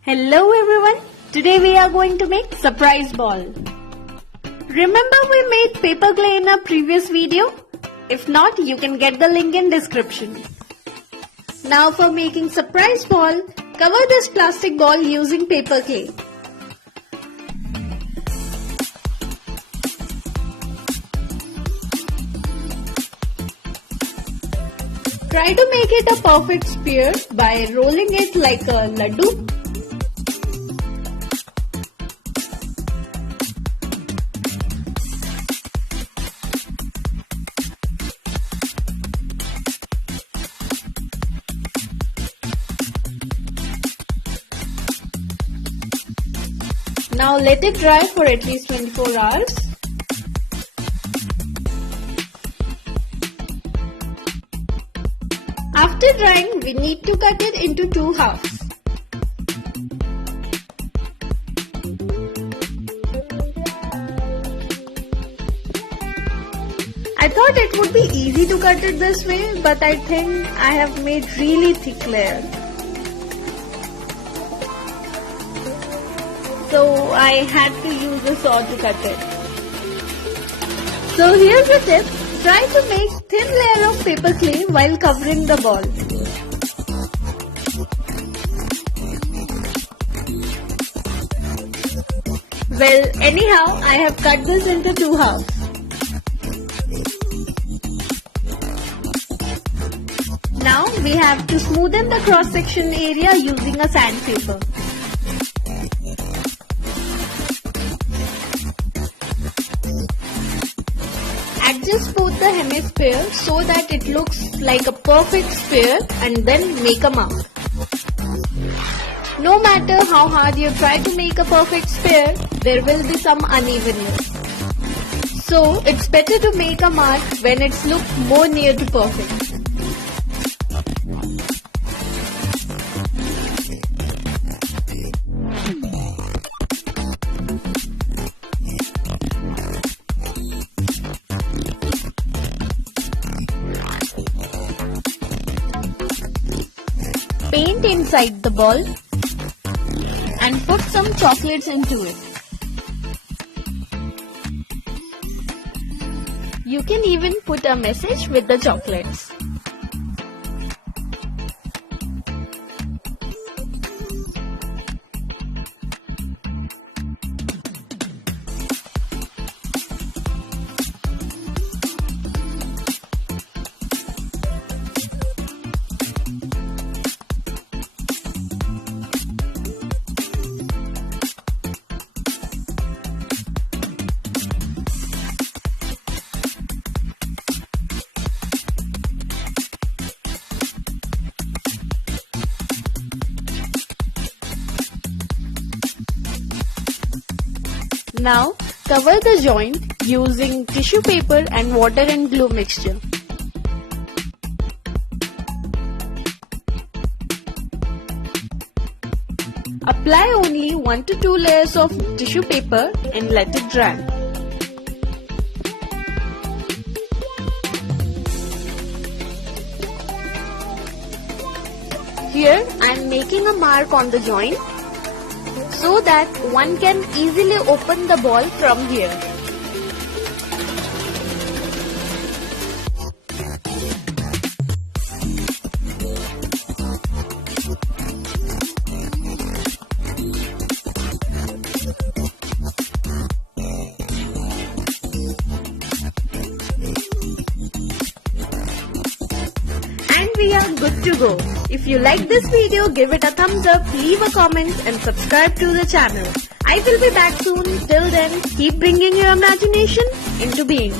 Hello everyone, today we are going to make surprise ball. Remember we made paper clay in a previous video? If not, you can get the link in description. Now for making surprise ball, cover this plastic ball using paper clay. Try to make it a perfect sphere by rolling it like a laddu. Now let it dry for at least 24 hours. After drying, we need to cut it into two halves. I thought it would be easy to cut it this way, but I think I have made really thick layer. So I had to use a saw to cut it. So here's a tip. Try to make thin layer of paper clay while covering the ball. Well, anyhow, I have cut this into two halves. Now we have to smoothen the cross section area using a sandpaper. Adjust both the hemisphere so that it looks like a perfect sphere and then make a mark. No matter how hard you try to make a perfect sphere, there will be some unevenness. So it's better to make a mark when it's looked more near to perfect. Paint inside the ball and put some chocolates into it. You can even put a message with the chocolates. Now cover the joint using tissue paper and water and glue mixture. Apply only 1 to 2 layers of tissue paper and let it dry. Here I am making a mark on the joint so that one can easily open the ball from here. And we are good to go. If you like this video, give it a thumbs up, leave a comment and subscribe to the channel. I will be back soon. Till then, keep bringing your imagination into being.